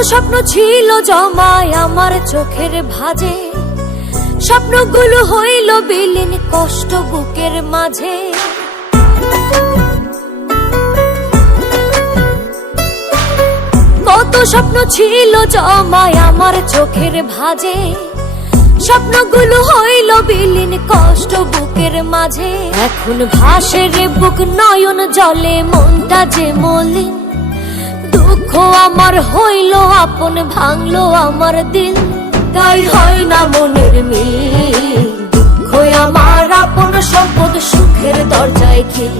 স্বপ্ন ছিল জমায় আমার চোখের ভাঁজে, স্বপ্নগুলো হইল বিলীন কষ্ট বুকের মাঝে। কত স্বপ্ন ছিল জমায় আমার চোখের ভাঁজে, স্বপ্নগুলো হইল বিলীন কষ্ট বুকের মাঝে। এখন ভাসে রে বুক নয়ন জলে, মনটা যে মলিন, দুঃখ আমার হইল আপন, ভাঙলো আমার দিল। তাই হয় না মনের মিল, দুঃখ আমার আপন সম্পদ সুখের দরজায় খিল।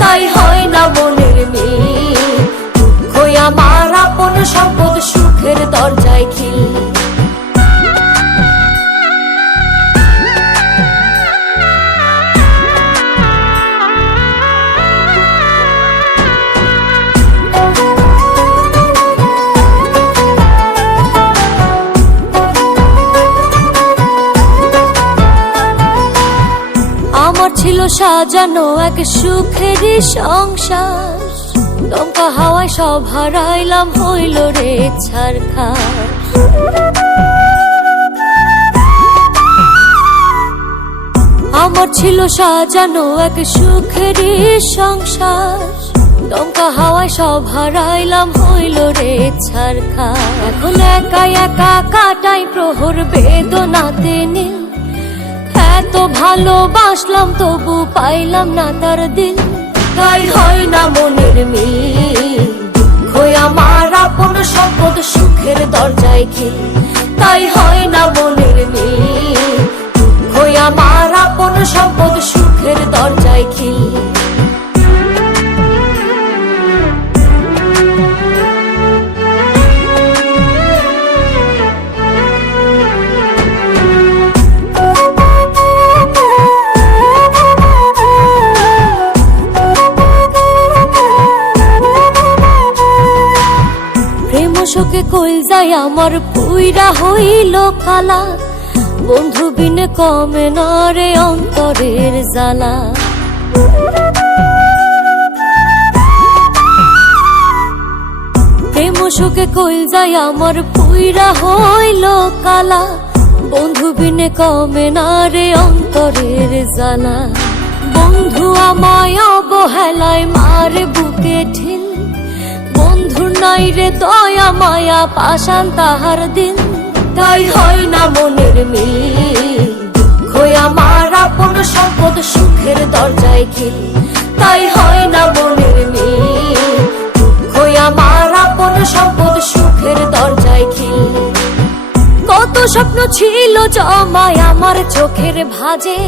তাই হয় না মনের মিল, দুঃখ আমার আপন সম্পদ সুখের দরজায় খিল। আমার ছিল সাজানো এক সুখের সংসার, দমকা হাওয়ায় সব হারাইলাম, হইল রে ছারখার। আমার ছিল সাজানো এক সুখের সংসার, দমকা হাওয়ায় সব হারাইলাম, হইল রে ছারখার। এখন একা একা কাটাই প্রহর বেদনাতে নীল, এত ভালোবাসলাম তবু পাইলাম না তার দিল। তাই হয় না মনের মিল, দুঃখ আমার আপন সম্পদ সুখের দরজায় খিল। তাই হয় না মনের মিল, দুঃখ আমার আপন সম্পদ সুখের দরজায় খিল। শোকে কইল যায় আমার পুইরা হইল কালা, বন্ধু বিনে কমে না রে অন্তরের জ্বালা। প্রেম শোকে কইল যায় আমার পুইরা হইল কালা, বন্ধু বিনে কমে না রে অন্তরের জ্বালা। বন্ধু আমায় অবহেলায় মারে বুকে ঢিল, বন্ধুর নাই রে দয়া মায়া পাশান তাহার দিন। তাই হয় না মনের মিল, দুঃখ আমার আপন সম্পদ সুখের দরজায় খিল। তাই হয় না মনের মিল, দুঃখ আমার আপন সম্পদ সুখের দরজায় খিল। কত স্বপ্ন ছিল জমায় আমার চোখের ভাঁজে,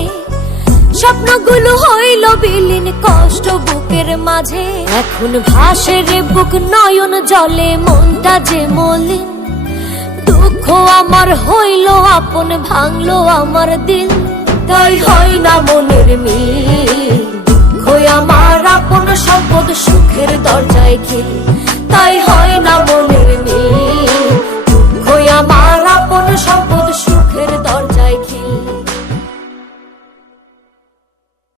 স্বপ্নগুলো হইল বিলীন কষ্ট বুকের মাঝে। এখন ভাসে রে বুক নয়ন জলে, মনটা যে মলিন, দুঃখ আমার হইল আপন, ভাঙলো আমার দিল। তাই হয় না মনের মিল,